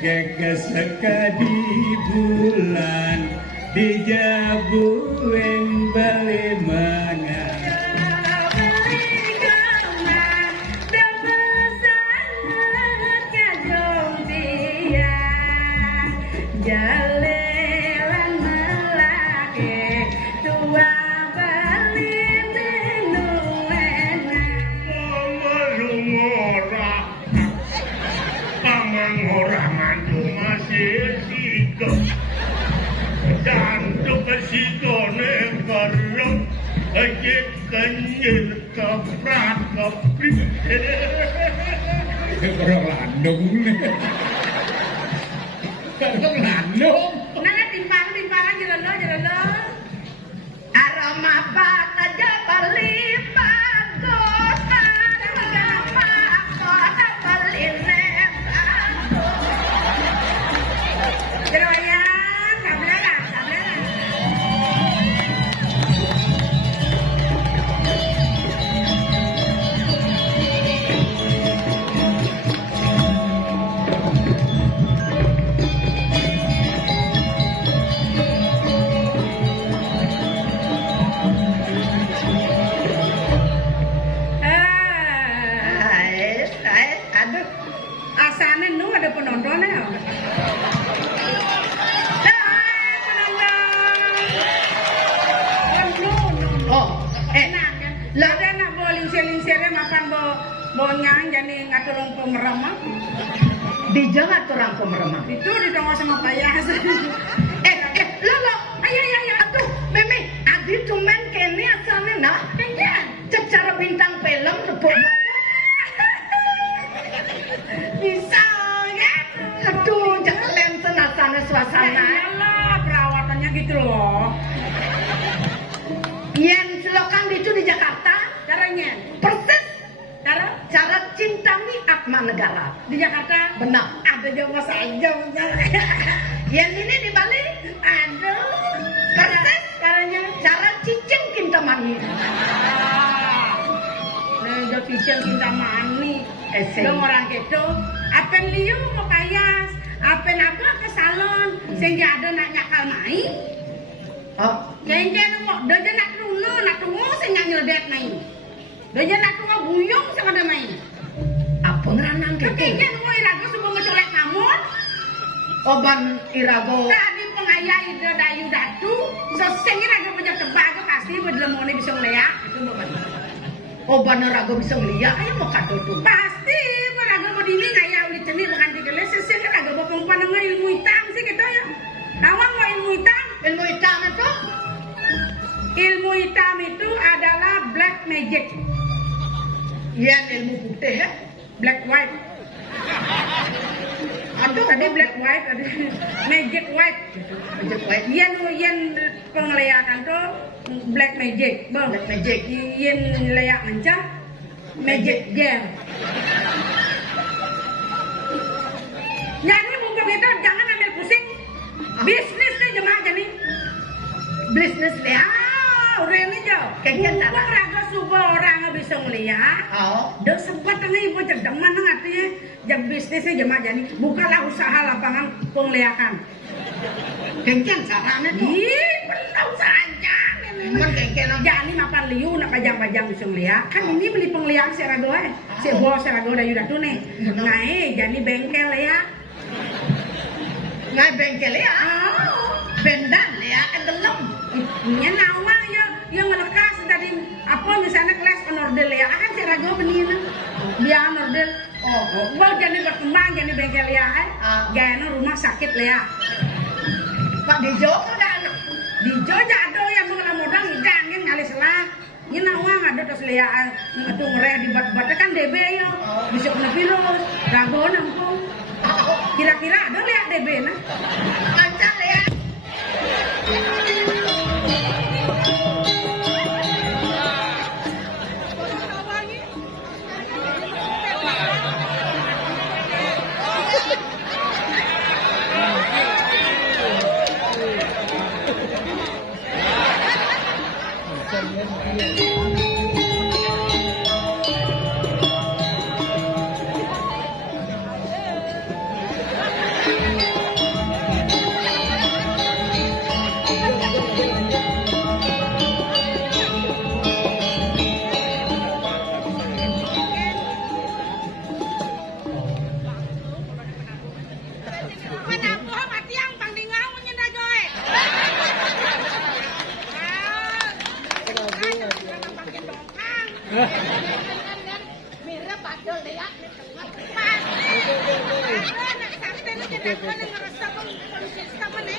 sekadi bulan dijabueng bali mangan jalelan melake tua bali denuena ngora pamang ora mandu masih siko jantung kesikone kerem aja kenyir keprak keprik orang landung orang landung nana timpang jalan lo aroma bata jabali bagus aroma kota bali Jeroyan, sableran. Aduh, asane nu ada penontonnya. Lah ada nak bawa lingsir-lingsirnya makan bawa nyang jadi ngaturung pemeremah. Dijo ngaturang pemeremah. Itu ditongol sama payah. Lo, ayo, aduh, Meme, adi cuman kene asalnya nah. Iya. Cek cara bintang film lebih. Bisa ya. Aduh, jangan lenten asalnya suasana. Iyalah perawatannya gitu loh. Yang selokan dicu di Jakarta, Caranya. persis Cara cinta Atma Negara. di Jakarta Benar. ada jauh saja. Yang ini di Bali, Aduh. persis Caranya. cara cicing Kinta Mani. Udah cicil cinta mani. Ese. Dong orang gitu. Apen liu mau kayas. Apen aku ke salon. Sehingga ada nak nyakal main. Oh, Jangan mau. Doja nak tunggu sehingga nyeledek main. Doja nak tunggu buyung sama ada main. apa ngeranang gitu? Kayaknya nunggu irago sebelum mencolek namun. Oban Irago. Tadi pengayah ide dayu datu. Seseng irago punya tebak pasti berlemone bisa ngeliat. Itu bukan. Oban Irago bisa ngeliat, ayo mau kado tuh. Pasti beraga mau dini ngaya ulit ceni bukan dikeles seseng kan agak perempuan dengan ilmu hitam sih gitu ya. Kawan mau ilmu hitam? Ilmu hitam itu Ilmu hitam itu adalah black magic, ya ilmu putih ya. black white. Aduh, Tadi black white, tadi magic white. Magic white. Yen penglihatan tuh black magic, bang. Black magic. Yen leyak mencah magic gel. Jadi mumpung itu jangan ambil pusing. Bisnis nih jemaah jadi. Bisnis ya. Rene jo. Kayaknya Mumpung raga subuh orang bisa ngeliat. Oh, Udah sempat nih ibu cerdaman ngerti jam bisnisnya jemaah jadi. Bukalah usaha lapangan penglihatan. kengkeng caranya tuh. Ih, belum saja. Emang kengkeng apa? Jadi mapan liu nak pajang-pajang bisa ngeliat. Kan ini beli penglihat si rago si bos si rago dayu datu nih. Nah, jadi bengkel ya. Ngai bengkel ya. Oh, Bendan ya, endelem. nya nawa ya ngelekas tadi apa misalnya kelas onordel ya. Kan si rago benih dia onordel. Oh, mau jadi berkembang jadi bengkel ya. Gaya rumah sakit ya. Pak Dijo tuh ada anak. Di Jogja ada yang mengelam modal ngidangin ngalis lah. Ini nawang ada terus lihat itu ngoreh di bat-batnya kan DB ya. Bisa kena virus. Rago nampung. Kira-kira ada lihat DB nah. Lancar ya. Mirip padahal lihat nih tengah. Mas. Nak sampai lu jadi apa nih ngerasa polisi sama nih.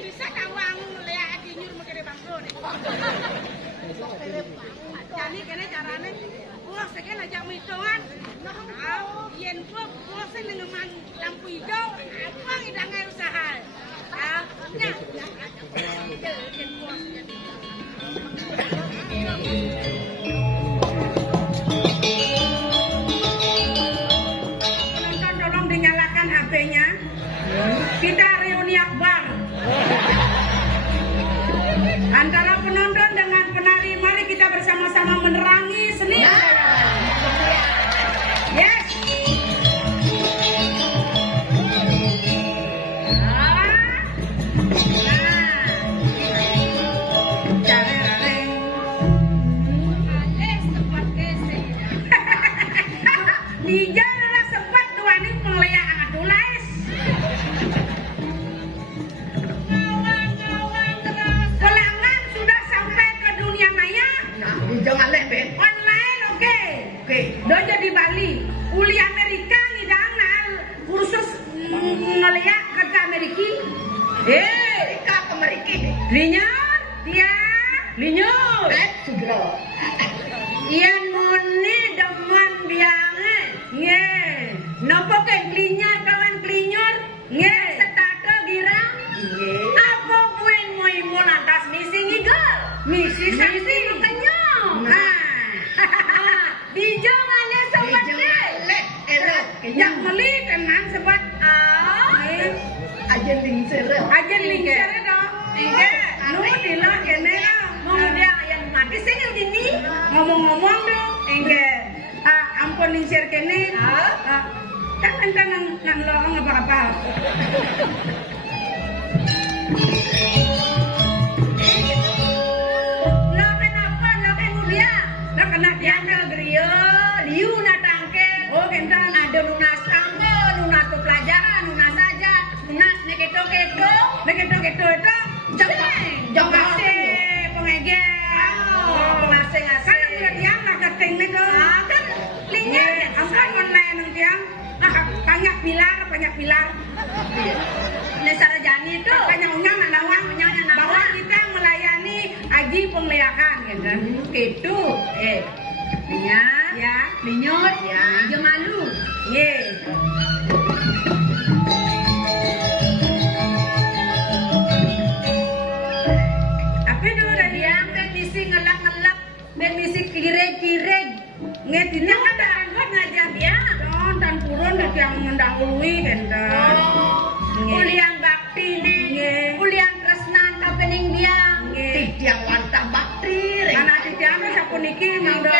Bisa kawang lihat di nyur mau kiri bangku nih. Jadi kena caranya, gua sekian aja hitungan. Yen gua sih nengeman lampu hijau, apa ngidangnya usaha. Penonton tolong dinyalakan HP-nya. Kita reuni akbar. Antara penonton dengan penari, mari kita bersama-sama menerangi seni. Yes. Dija adalah sempat tuani penglihatan adulais. Pelanggan sudah sampai ke dunia maya. Nah, jangan lembek. Online oke. Oke. Dojo di Bali. Uli Amerika ngidang nal kursus ngeliat ke Amerika. Mereka ke mereka. Linyor, dia linyor. Sugro. Ian moni demen biange. Nge. Nopo ken klinyor kawan klinyor. Nge. Setata girang. Apa buen moimo lantas misi ngigel. Misi saksi kenyong. Dijong ale sobat deh. Yang meli tenan sobat. Ajen lingsir. Ajen lingsir dong. Enggak. Nu dilah kene. Mau dia yang mati sing dini. Ngomong-ngomong dong. Enggak. Ampun lingsir kene. Kan enten nang lorong apa-apa. Lo kenapa? Lo kemudia? Lo kena diambil gerio. Liu na tangke. Oh kentan. Ada lunas tanggo, lunas pelajaran, lunas saja, lunas neketo-keto. Neketo-keto itu. Jom kasih pengejar. Pengasih-ngasih. Kan udah diam lah keting itu. Kan linya. Amkan online nang diam. Banyak pilar. Nesara Jani itu banyak unyang nawang bahwa kita melayani aji penglihakan gitu. Itu lihat ya, linyot ya, jemalu. Ye. Tapi dulu udah diam dan misi ngelak-ngelak dan misi kireg-kireg. Ngetinnya ada anggot ngajak ya. Dan turun yang mendahului kan. Uliang bakti nih, uliang tresnan kapening dia. Tiang wantah bakti. Karena tiang sapu niki mangdo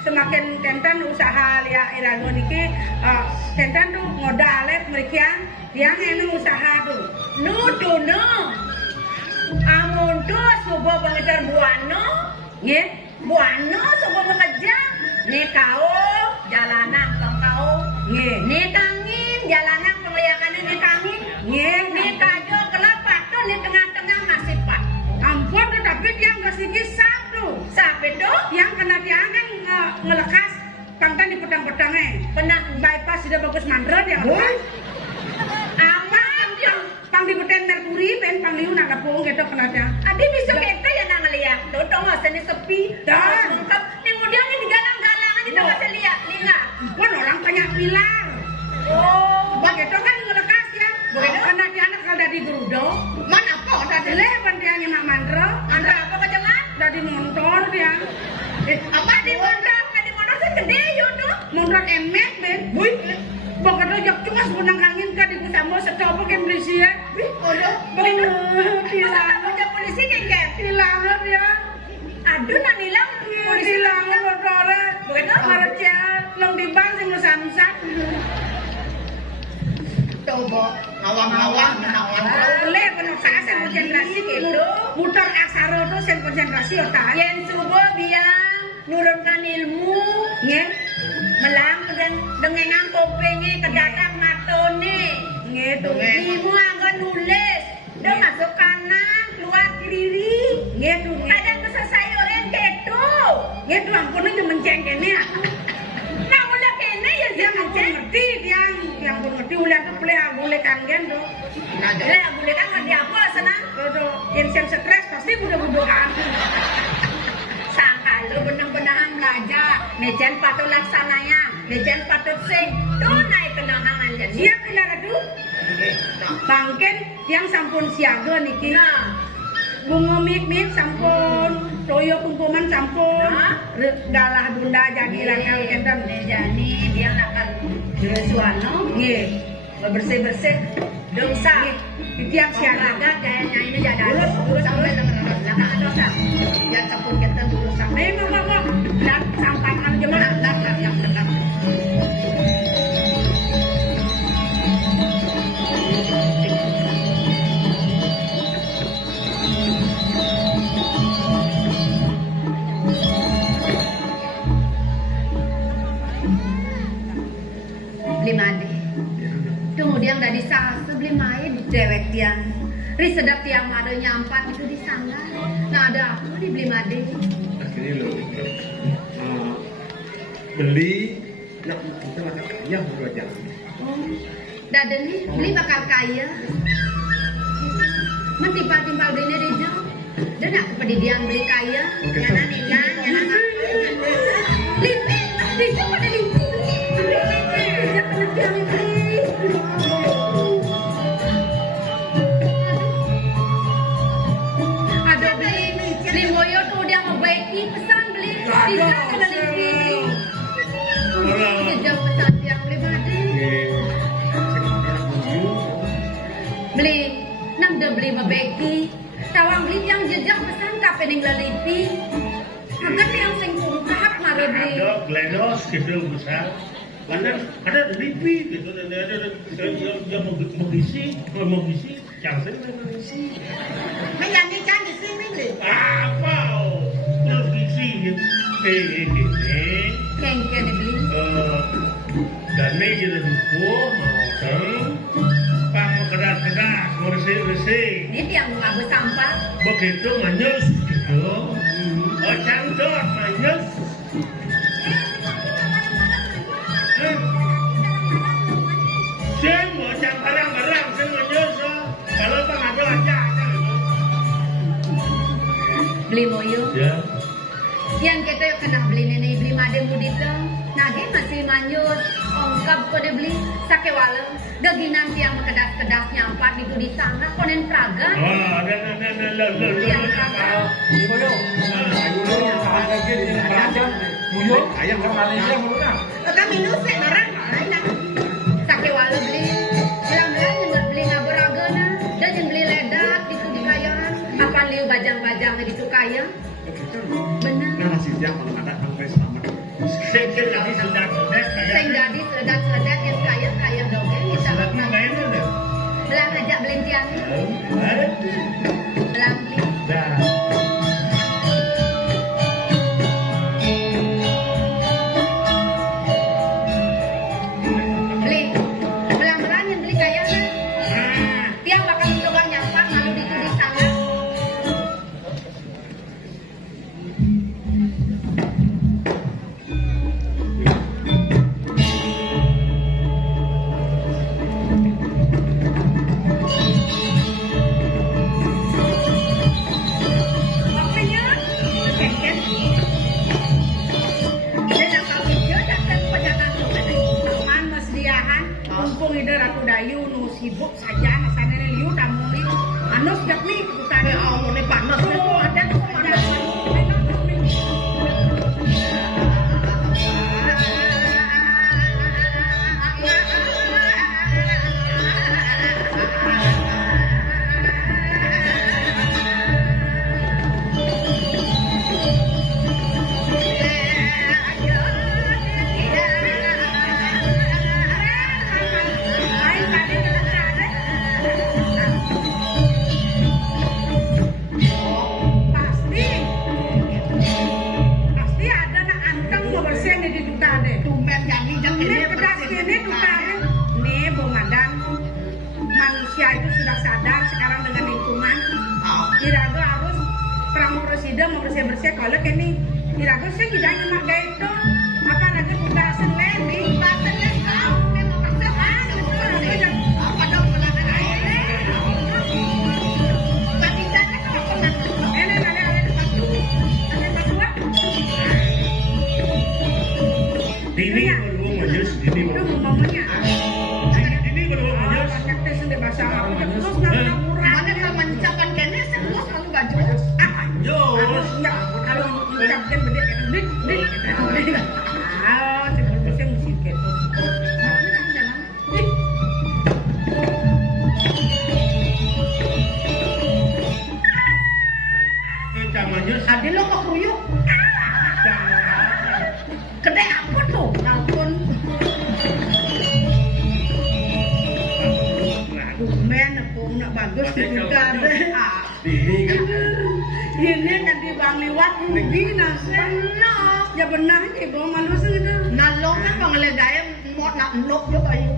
semakin kenten usaha lia irano niki kenten tuh ngodalet mereka yang enu usaha tuh. Nudu no. Amun tuh subuh pengejar buano. Ye, Buano subuh mengejar. Nih kau jalanan kau. ye, Nih tangin jalanan penglihakannya nih tangin. ye. Nih kajo kelapa tuh di tengah-tengah masih pak. Ampun tetapi dia nggak sih satu. Sampai tuh Yang kena dia kan ngelekas pangtan di pedang-pedangnya. pernah Bypass sudah bagus mandret yang lepas. apa Pang di beten Merkuri, pen pang liu nak kapung gitu kena dia. adi bisa kita ya nang lihat tuh tau nggak seni sepi Dan. lengkap nih kemudian ini galang-galangan itu nggak bisa lihat lihat Pun orang banyak pilar. oh Begitu kan ngelekas ya. Begitu. Karena dia anak kalau dari gerudo, mana kok tadi tadi leban dia nyemak mandro, anda apa kejangan dari motor dia. apa di motor saya gede yuk tuh Motor emek ben. wih Begitu jok cuma sebenang angin ka di kusamo setopo ke polisi ya. wih udah masa tak baca polisi kan Hilang dia. aduh nak hilang polisi Hilang motornya. Begitu. Kalau dia long di bang sing nusan-nusan. coba ngawang-ngawang Boleh penuh saya sen konsentrasi gitu. Muter asaro tuh sen konsentrasi otak. yen subuh biang nurunkan ilmu Nge, melang dengan kopengnya ke dalam matone nge tuh. ibu agak nulis dia masuk kanan keluar kiri Ya tuh ampun aja menceng kene. Nah, udah kene ya Dia mau ngerti yang pun ngerti ulah ke play boleh kangen do. Nah, jadi boleh kan di apa sana? Do yang stres pasti budak-budak kan. Sangka lu benar-benar belajar. Nejen patut laksananya, nejen patut sing. Tunai kenahangan jadi. Siap ulah adu. Bangken yang sampun siaga niki. Nah, Bunga mik sampun, toyo kumpuman sampun, galah bunda jadi langkah kenten. jadi dia akan suano, Nggih, bersih-bersih dosa. di tiap siaga. Olahraga kayaknya ini jadi Urus, sampai dengan belakang dosa. Jangan campur kita dulu sampai Kok, dan sampai kan jemaah. yang benar. Beli made. Kemudian dari sasu beli main dewek tiang. Ri sedap tiang made nyampat itu di sana. Nah ada apa di beli made? Akhirnya lo beli nak kita makan ayam dua jam. Dada nih beli bakal kaya. Mentimpal-timpal belinya di jam. Dan aku pedidian beli kaya. Oke, Nyana nih kan, nyana nak. Lipi, di jam ada lipi. Jangan tiang lipi. Ada beli moyo tuh dia mau baiki pesan beli. Di jam ada lipi. Di jam pesan tiang beli made. Beli nang de beli mabeki tawang beli yang jejak pesan kape ning lalipi agak yang sing kungkap mare beli Ada glenos gitu besar. Ada lipi gitu dan ada yang mau gisi, jangan mengisi. menyanyi canggih sih beli Apa? Terus gisi gitu. Ini. kengke beli Dan ini jadi buku, pang kedas-kedas, bersih-bersih. ini tiang ngabu sampah Begitu manyus gitu. Oh cangdot manyus. Sen mau cang barang-barang, sen manyus. Kalau pang ada aja. beli moyo Ya. yang kita kena beli nenek beli made mudita nage masih manyus ongkap kode beli sake walau daginan tiang kedas-kedas nyampat itu di sana konen praga Oh, yang praga Ayam ke Malaysia mulu kami nusek marah sake walau beli bilang-bilang yang beli ngaberaga dan yang beli ledak itu di kayangan apa liu bajang-bajang itu kaya benar Nah masih siang kalau ada sampai selamat. Sen lagi sedang sing jadi sedat-sedat yang kaya dongeng bisa Lagi main ada. belang ajak belintian belang Dah. beli belang-belang yang beli kaya tiang bakal mencoba nyampak lalu itu di sana waktunya keken dan apa video datang pedagang Teman mesdiahan, mumpung ide Ratu Dayu nu sibuk saja nasane liu tamu liu. Anu sejak nih kebutuhan Allah nih panas. Oh, ada tuh ada. Pasti. Pasti ada nak anteng mau bersih nih di duta deh. tumben jadi Ini pedas ini duta deh. Nih Bung Madan, manusia itu sudah sadar sekarang dengan lingkungan. Kira-kira harus perang mau bersih kalau ini Kira-kira sih tidak nyemak gaya itu. Apa lagi buka senen di Bahasa dia tahu memang persehan betul. Apa dong kenapa air? Tapi jangan kalau pernah ini ada batu. Ada batu. Dini beruang manis, dini Itu beruang. ngomongnya. Dini beruang manis. Banyak tes sendiri bahasa Arab. Terus nggak murah. mana kalau mencapan kene semua selalu gak jelas. Jos. Enggak, kalau mengucapkan beda kayak dik. Ah, sebelumnya musik gitu. Camanya Ade lo kok kuyuk? Kedai apa tuh? Ampun. Men, aku nak bagus juga deh. Dini kan. Ini kan di Bang Liwat rugi nasen. Ya benar ini bawa malu segitu. Nalongan bang legaya mau nak nok jo bayu.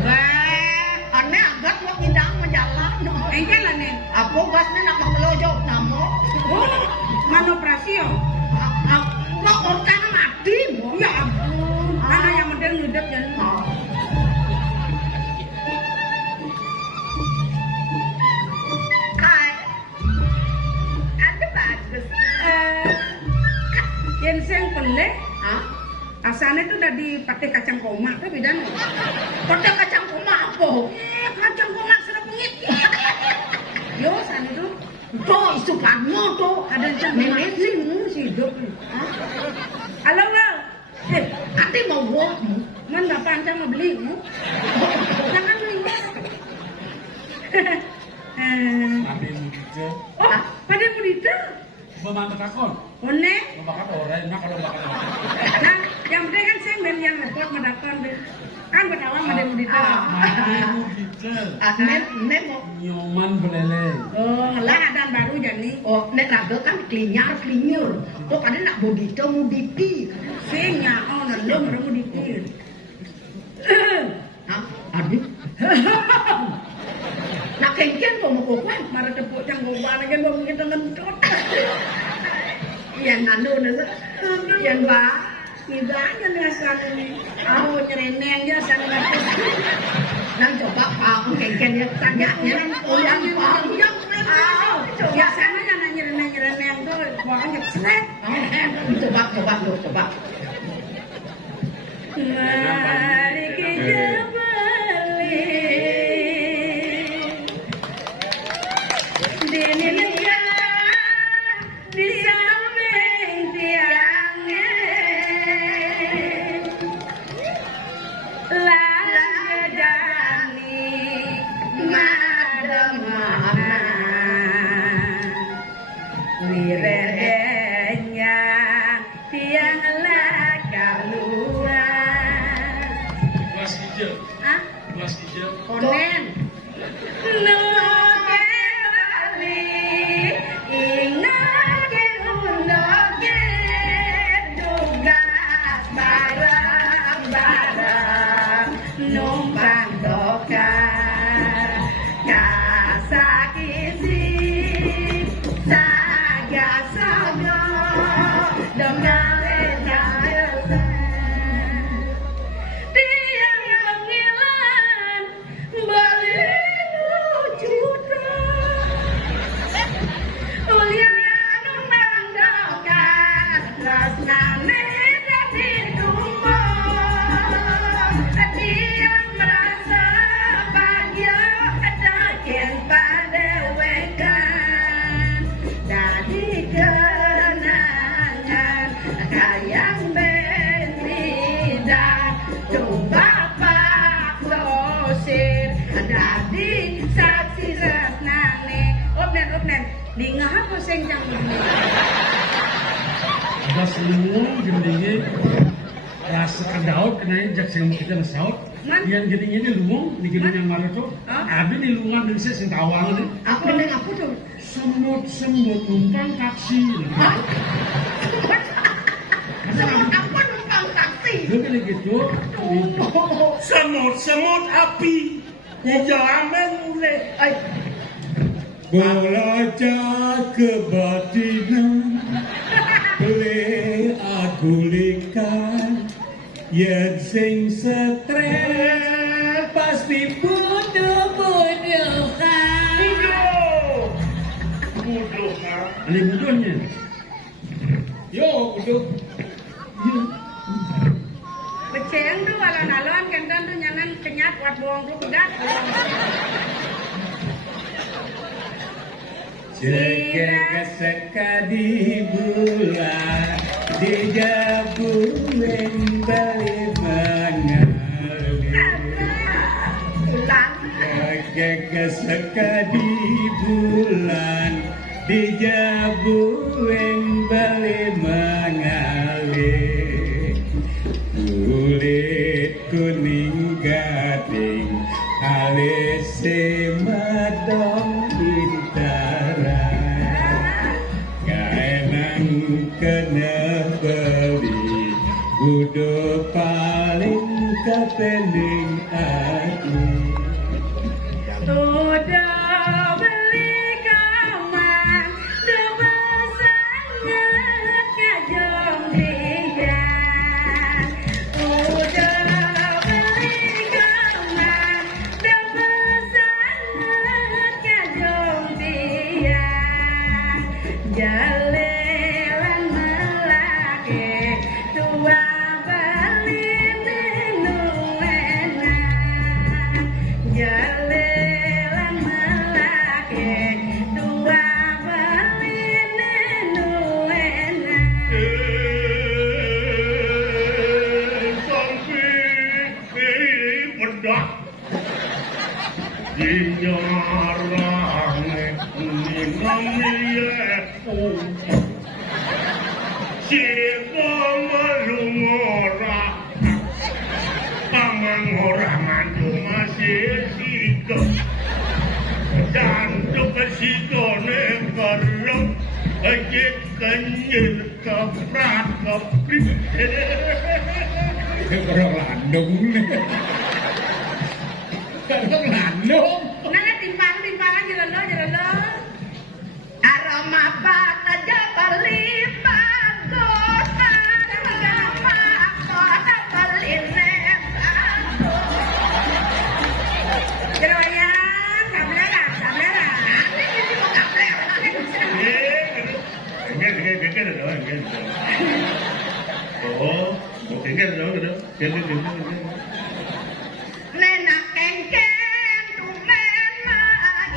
Wah, Ane agak mau ngidang menjalan. engkel lah nih. Aku gasnya nak melojo namo. Oh, mana operasi yo? Mau korkan mati. Ya ampun, mana yang model ngedep ya? Hai. Ada bagus. Yang seng pendek, Hah? asalnya tuh udah dipakai kacang koma tuh bidang. Kota kacang koma apa? Kacang koma sudah pengit. Yo, sana tuh Tuh isu padmo tuh. ada yang Nenek sih. si hidup. Halo, Bang. Ati mau wok. Man bapak ancang mau beli, jangan beli. Nabi Mudita, Oh, pada Mudita. memang takon. One, Membakar orang, nah kalau bakar orang. nah, yang penting kan saya main yang repot mendakon deh. Kan bertawan pada Mudita. Nabi Mudita, Nek mau. nyoman belele. Oh, lah ada baru jadi. Oh, nek raga kan klinyar. Kok ada nak bodito muditi. Senya, oh, belum baru Mudita. Hah? Adik. Nak kengkian kok mau kokwan. Mara tepuk yang gobal lagi baru kita ngentut. Yang anu nasa. Yang ba. Tidaknya nih asal ini. Oh, nyereneng ya asal ini. Nang coba pak kengkian ya tanyanya. Oh yang pak. Biasanya yang nyereneng tuh, pokoknya seret. Coba. Mari kita balik di negara di samping tiangnya lagedani mademana wiredenya tiang lakaluan. Kelas hijau, Ah, kelas hijau. konen. No kembali, ingat ke undoke, tugas barang-barang, numpang dokar, kasakisi, saga-saga, dengan tiang mengilan balik juta ulian manggakan rasane jadi tumbang tiang merasa bahagia dakin pada wekan dari kenangan kayang beridan coba pak sosir dari saksi resnane opnen di ngahap sing jang Ada seluruh gendingnya rasa kedaut kenanya jak sing kita saut. Man. Yang gendingnya ini luung di gending yang mana tuh? Hah? Ada di luungan dan saya sing tawang nih. Apa neng apa tuh? Semut numpang taksi. Apa numpang taksi? Dia bilang gitu. Semut api. Jangan mulai. Ay, Belajar kebatinan boleh aku likan yen sing stres pasti bodoh-bodohan. Bodoh kan? Ini bodohnya. Yo, bodoh. Beceng tuh alon-alon kentan tuh nyangan kenyat buat bohong tuh pedat. Jaga sekali bulan di jabulen balik mengalir. Jaga sekali bulan di jabulen balik mengalir. Kulit kuning gading alise madong bintara kaenang kena beli kudu paling kepening aku. Udah beli kamar, udah besarnya kajong dia. Udah beli kamar, udah besarnya kajong dia. Jalelan melake, tua beli minum enak. Jalelan melake, tua beli minum enak. Sampai pedak dinyarang ini namanya siapa malumora pangangorangan cuma sisiko dan kepesikone perlu aja kenyir keprak keprik. Orang landung nih. Orang landung. Nah, timpang jelelo. Aroma bak aja beli bagus, aroma kota beli nebak. Jeroyan, kablera. Nanti ini mau kablera. Nenak kengkeng tumen mai,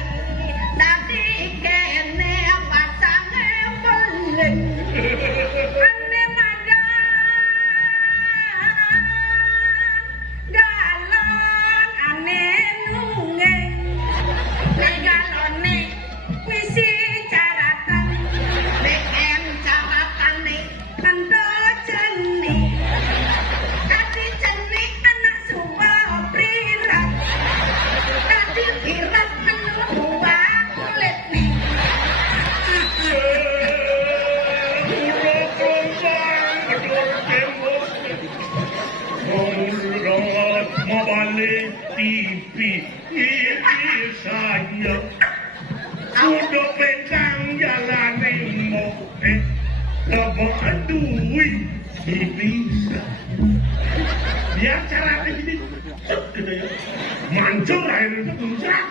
tadi kene pasange beleng. Ane madan, galon ane nungeng. Nek galone wisi caratan, BM caratane ento jeni. Tadi jeni anak suwal prirat, tadi prirat menua kulit nih. TV ini saja udah pegang jalan mau kebak duit bisa biar cara ini gitu ya mancur air itu puncak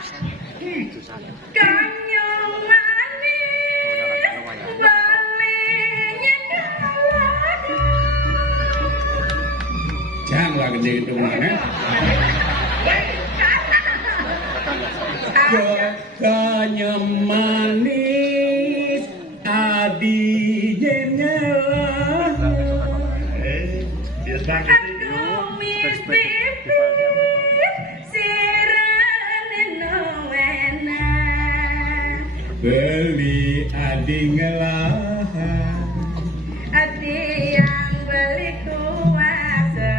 Kanyong manis, balinya dalam. Jangan gede itu mana? Kakaknya manis, adinya biasa Aduh mistipis, sirene no enak. beli adi ngelahan. Adi yang beli kuasa,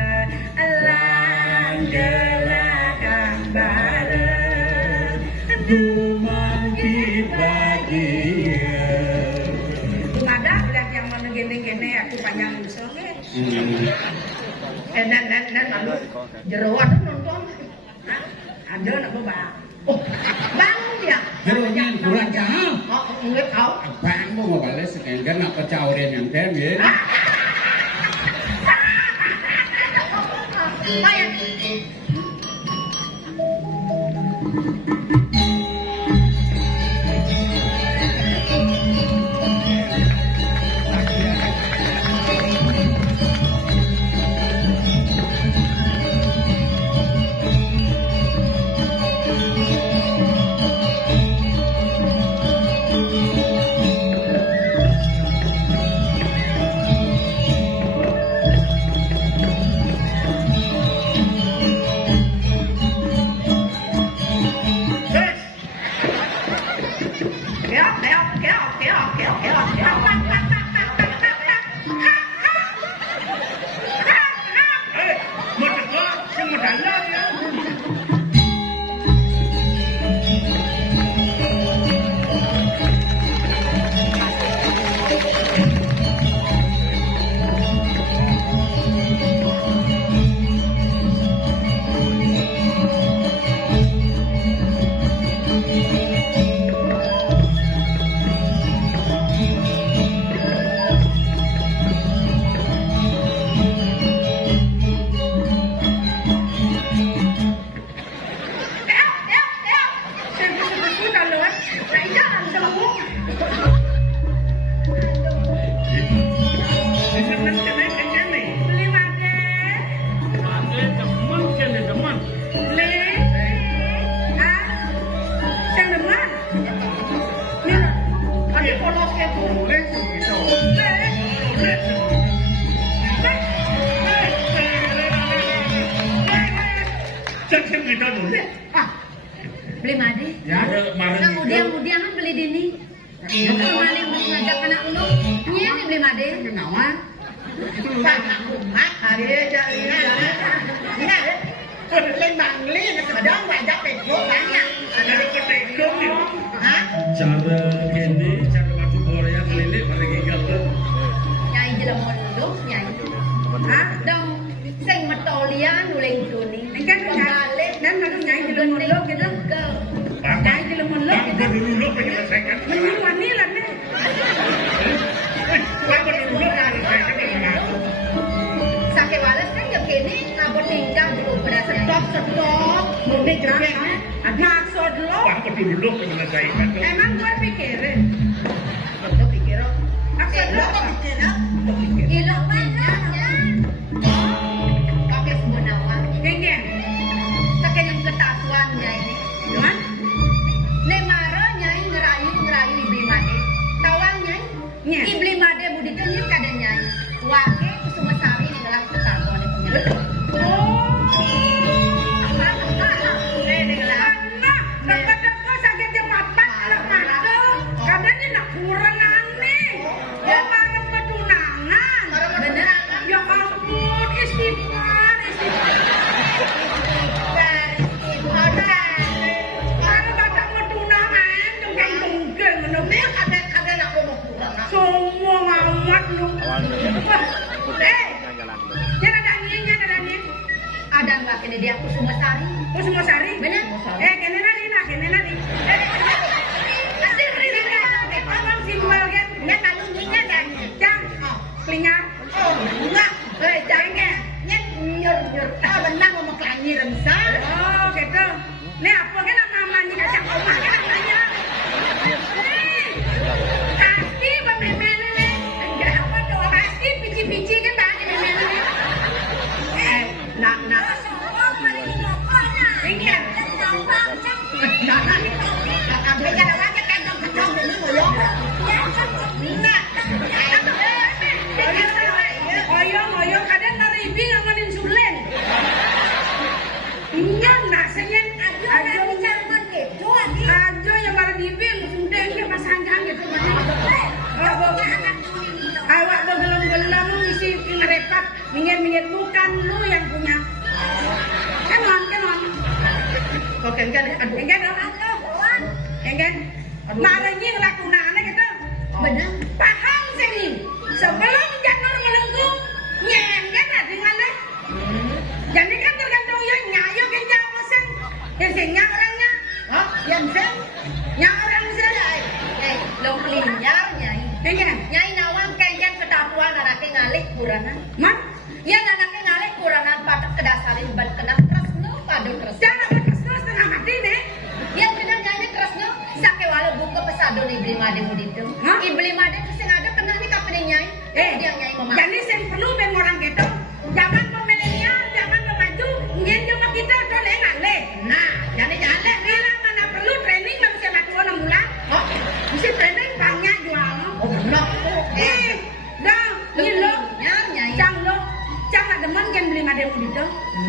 elang gelakan bareng. Dumangki bagian. Ada belas yang mau gini-gini aku panjang usungnya. Dan lalu jeroan nonton. Ada nak bawa. Oh, bang dia. Jeronya kurang jauh. Oh, enggak tahu. Bang mau balas sekenggan nak pecah orang yang tem ya. Bayar. Beli made. Ya, Kemudian beli dini. Kemarin ngajak anak ulu, nya nih beli made. Kenapa? Sana umat hari jadi ya. Lên bằng ly nó sedang ngajak pego banyak. Ada ketekong ya. Hah? cara ini, cara batu Korea keliling pada gigal tuh. Nyai jelemon dulu, nyai. Hah? Dong sing metolia nuling duni. Kan balik dan lalu nyai di lemon lo gitu. Nyai di lemon lo gitu. Bang dulu lo pengen selesaikan. Menyuan nih lah nih. Bang dulu lo pengen selesaikan. Sake walas kan ya kene ngabot tingkah dulu pada Stop. Murni gerak. Maksud lo? Bang dulu lo pengen selesaikan. Emang gue pikirin. Lo pikir Maksud lo apa? ilo banyaknya. Pakai sebunawan. Geng. Pakai yang ketatuan nyai. Gimana? Lemara nyai ngerayu ibli made. Tawan nyai. Nya. Ibli made budi kenyit kada nyai. Wake Kusumasari adalah ketatuan yang punya. Dekat-dekat sakit jembatan anak mata. Katanya nak kurang aneh. Oh, malam petunangan. Bener. Ya ampun, istighfar. Kalau baca petunangan, dongeng-dongeng. Ada nak ngomong kurang. Semua ngamat lu. Jangan ada angin. Ada nggak kini dia Kusumasari? Oh, semua sari? Bener. Kene nari. Abang simbol kan? Nya malu nyinya dan Cang, kelingar. oh enggak. Jangan. Nya nyur. Benang mau kelanyi remsal. Oh, gitu. Nih apa kan namanya kacang omah kan namanya? Pasti pememen ini. Enggak apa doang. Pasti pici-pici kan banyak pememen ini. Nak. Ingat. Sampai ada wajah kandang ini ngolong. Enggak. Oyong kadang ngaribi ngamanin sulen. Iya, nasanya ajo yang malah dibing sudah ke pasangan gitu. Awak begelem-gelem ngisi ngerepat, minggir-minggir bukan lu yang punya. Come on. Oke, enggak. Naranya ngelakunannya gitu. Bener. Paham sih nih. Sebelum janur melengkung, nyengken ada ngalih. Jadi kan tergantung ya nyayo kan jauh mesen. Ya sehingga orangnya.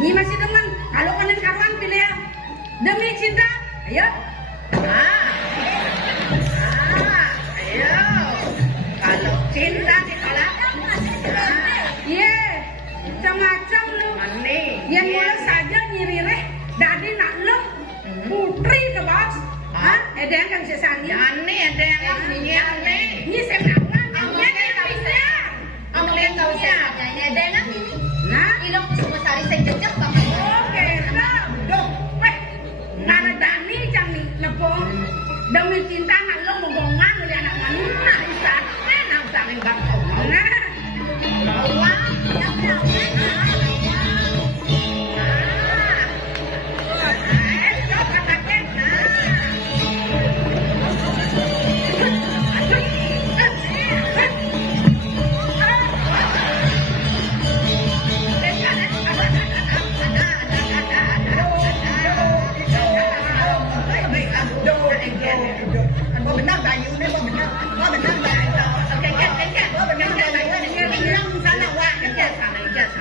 Ini masih demen. Kalau konen karuan pilih ya. Demi cinta. Ayo. Ayo. Kalau cinta dikalahkan. Iya. Macam-macam lu. Mani. Yang mulai saja nyirireh. Dari nak lu. Putri ke bos. Hah? Ada yang kan sesani. Yani ada yang namanya nih. Ini saya nawang. Amulnya kau bisa. Amulnya kau bisa. Ini ada yang ini. Nah. Ilok semua sari saya jejak banget. Oke. Nah. Duh. Weh. Nara Dani cang nih. Lepong. Demi cinta nak lu mengongan oleh anak manusia. Nah, bisa. Enak saling bakal. Nah. Bawa. Yang lawan.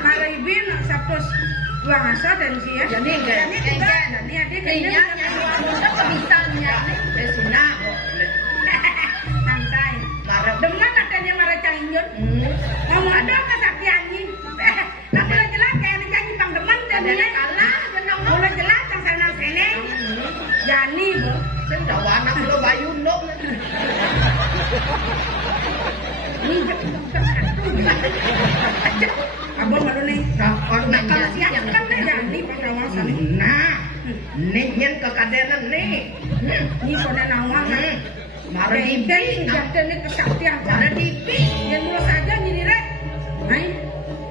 Maribin sapos buang asa dan sia. Jadi enggak. Ini ada Kayaknya kebisaannya. Desina. santai. Marah. Dengan adanya marah cangjun. Ngomong ada kesaktiannya. Nah mulai jelas kayak ada canggih pang demen dan dia kalah. Mulai jelas yang sana sini. Jani bu. Saya tahu anak lo bayu ndok. Ini abang malu nih. Orang Kalau siap kan Jani pengawasan. Nah, nyen kekadenan nih. Ini kode nawang. Marah Ini diping. jadi kesaktian. Marah diping. Yang mulai saja nyiri rek. Hai.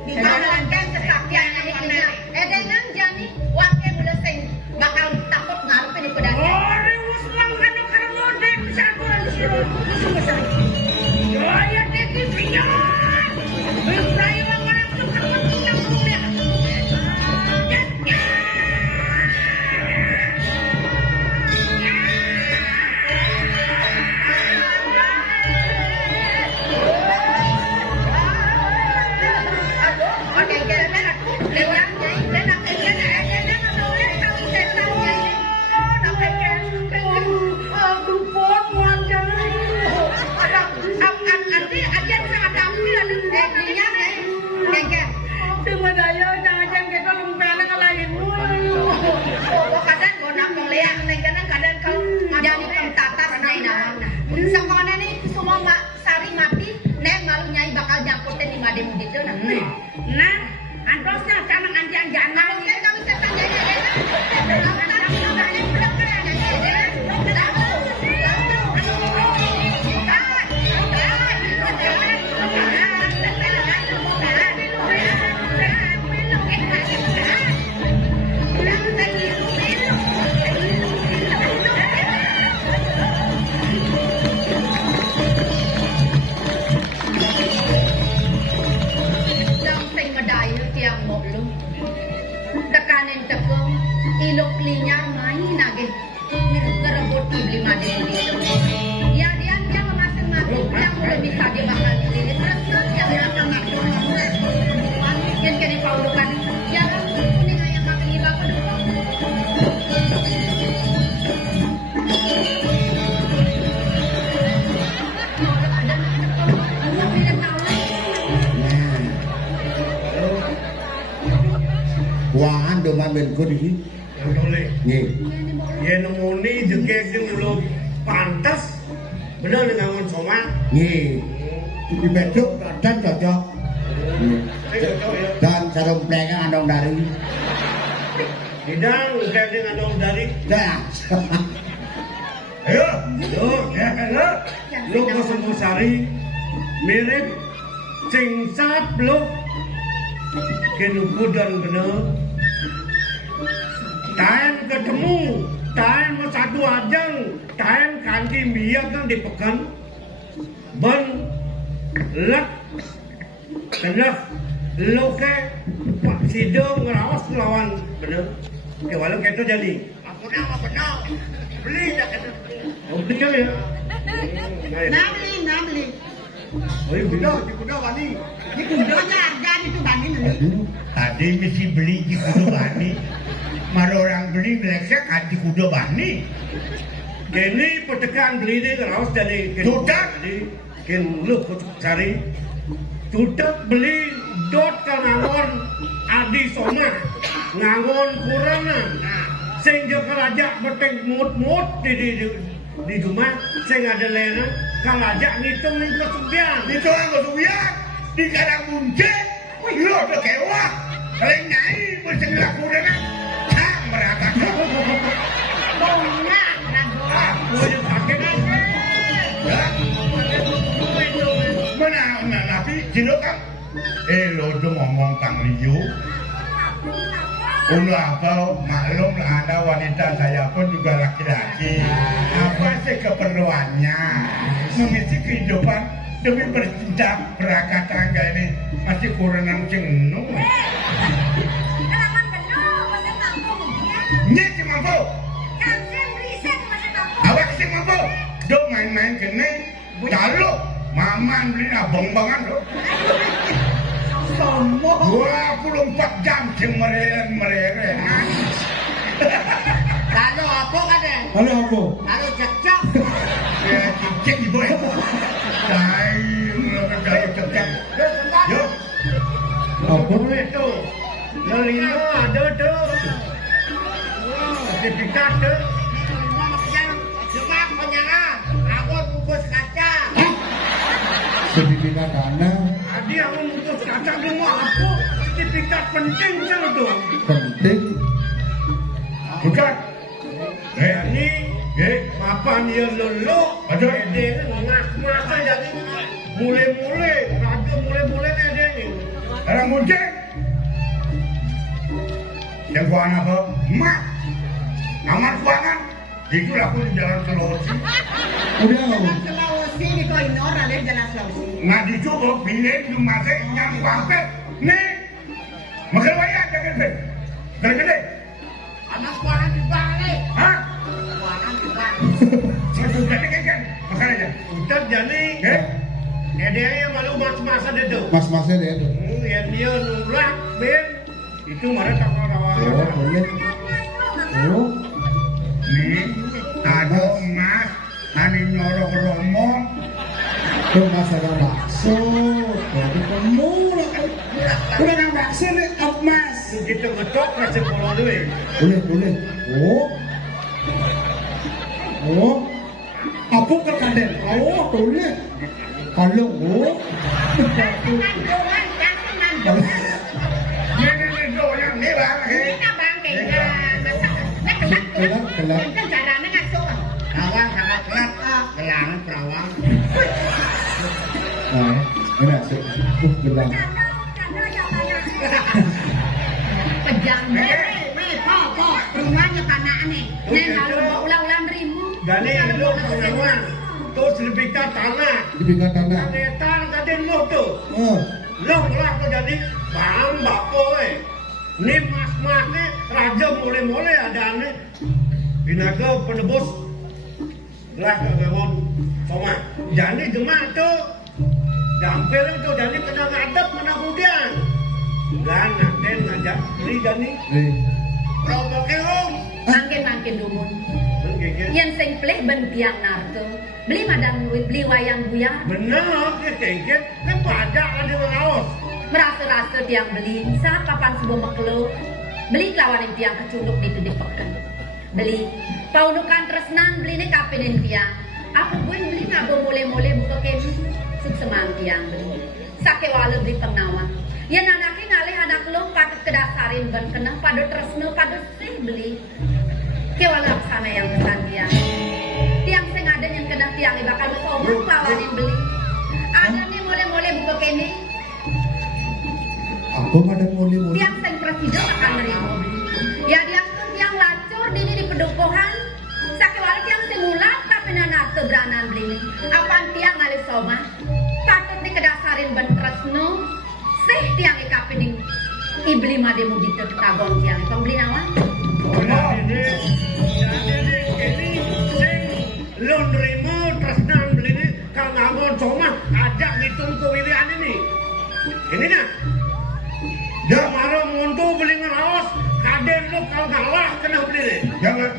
Dijalankan kesaktiannya ini. Dengan Jani, wakil mulai sing bakal takut ngarepin di pedangnya. Ore wis mangkane karo modek sakuran sira. Yo ya teki pinya. Wis rayu ora tukang menang kuliah. Nah, antosnya canang anjang jangan. Tekanin tepung, ilok linyar main lagi. Ngerebut ibli madin gitu. Ya dia masing-masing yang udah bisa dia bakal dililit. Terus yang makan yang kini paudukan. Ya kan kuning ayam makan iba pada Waan doman ben ko di. Yang boleh. Nggih. Ya nemoni jegek jeung lu pantas. Bener dengan soma. Nggih. Dibeduk dan cocok. Cocok ya. Dan sarung plengnya andong dari. Hidang kayak dengan dong dari. Dah. Ayo, lo, lu kosong sari mirip cingsat lo kenuku dan bener. Tahan ketemu, tahan satu ajang, tahan kanti miyak kan dipekan, ban, lek, kenaf, lo ke Pak Sido ngerawas lawan bener. Ya walau kita jadi. Aku nama benar, beli dah kata. Oh beli ya. Nabli. Oh iya kuda, di kuda wani. Di kudonya harga itu bani dulu. Aduh, tadi mesti beli di kuda bani. Mar orang beli ngelesek di kuda bani. Kini petekan beli ini terus dari Tudak. Kin lu cari tudak beli dot kan ngangon adi soma ngangon kuranan sehingga kerajaan beteng mut di rumah sehingga ada lena kerajaan ngitung nih kesudian Itu ang kesubian di karang muncul. Lo udah kewa. Kalian nyai bersenggak kuda na. Hah, meratakan. Bunga, rago. aku yang pakai Mana nabi jino kan? Lo udah ngomong Kang Liu. Ulu apa maklum lah Anda wanita, saya pun juga laki-laki. Apa sih keperluannya mengisi kehidupan demi bercinta berakat tangga ini masih kurang cengenu. Kelaman bener, masih kampung. Nyet si mampu, Kansen berisik masih kampung. awak si mampu. Do main-main kene, calo maman beli abang bangan do. Sombong. 24 jam si mereren. Lalu apa kan ya? Lalu apa? Lalu cecok. Ya cicik ibu ya. Dai, kalau cecek. Yo, Apa? itu lelino ada tuh sertifikat tuh Cuma penyangan, aku bungkus kaca. Sertifikat tanah tadi aku mutus kaca semua aku sertifikat penting kan tuh penting. bukan. ini Eh, apa dia lulu Aduh. dia ngas aja jadi mulai raja mulai dia ini orang muncul. Yang gua anak apa? Mak, kamar keuangan. Itu aku di jalan Sulawesi. Udah apa? Sulawesi di Koinor ada jalan Sulawesi. Nggak dicoba, pilih di masa yang bangkit. Nih, makan wayang jangan sih. Gede-gede. Anak kuanan dibalik. Hah? Kuanan dibalik. Sudah kan? Makan aja. udah jadi dia yang malu masa dia tuh Mas-masnya deh. ya dia nulak ben itu mereka Oh, kawan boleh. Oh, Nih, ada emas, ani nyorok romo. ke masalah bakso. Jadi kamu udah nang bakso nih, emas. kita ngecok kasih pola dulu Boleh. Oh. Apa ke kaden? Oh, boleh. Kalau Nandungan, kasih nandungan. Ini doang nih bang. Kita bangkit ya. Kelak. Kan caranya ngasuk. kawan sangat kelat kelangan perawang Nah, ini sih. Gelang. Pejam rumahnya tanah nih. Nen lalu ulang-ulang rimu. jadi lu pengawan tuh sertifikat tanah Sertifikat tanah. kanetan kaden lu tuh Oh, lu lah tuh jadi paham bapo ini mas-masnya raja mulai ada aneh binaga penebus lah kagawon sama jadi jemaah tuh dampir itu jadi kena ngadep kena kemudian dan nanti ngajak beli jadi nih. roboknya om Mangkin dumun. Menggigit. Yang sing pleh ben tiang narto. Beli madang duit, beli wayang buyar. Bener, dia kengket, kan pajak ada ngaos. Merasa-rasa tiang beli, saat papan sebuah makhluk. Beli kelawan yang tiang keculuk di tudik pekan. Beli, paunukan tresnan beli ni kapinin tiang. Apa gue beli ngabo mulai-mulai buka kemi. Suk semang tiang beli. Sake wala beli pengawan. Ya nanaki ngalih anak lo patut kedasarin ben kena pada tresno pada sih beli. Kewala sana yang pesan tiang. Tiang sing ada yang kena tiang bakal bersombong lawanin beli. Ada nih mulai-mulai buka kemi. Apa madam mulai-mulai? Tiang sing presiden akan nerima beli. Ya dia tuh tiang lacur dini di pedukuhan. Sakewala tiang sing ulang tapi nana seberanan beli. Apaan tiang ngalih soma? Patut dikedasarin ben tresno. Sih tiang ikapining ibli made mudik ke tabong tiang. Pembeli nawan? Jadi ini sing lu nerima tresnan beli ini kalau ngamon cuma ajak Ini nak. Dia marah ngonto beli ngeraos. Kaden lu kalau kalah kena beli ni. Jangan.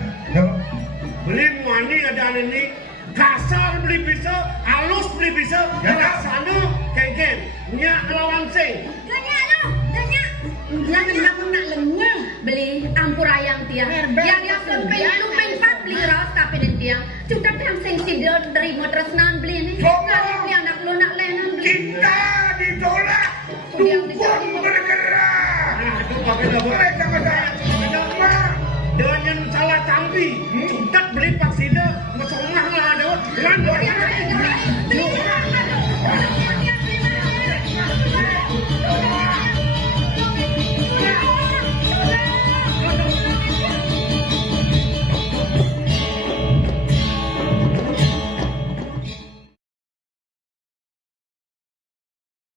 Beli mani ada ini. Kasar beli bisa, halus beli bisa. Ya, sana kengken. Nyak lawan sing. Ganyak lo, ganyak. Yang nak lengah beli ampur ayam tiang. Yang dia lumping pat beli ras tapi dan tiang. Cukup yang sing tidur terima terus nan beli ni. Nak beli anak lo nak lenan beli. Kita ditolak. Tumpang bergerak. Nah, itu pakai dapur. Mereka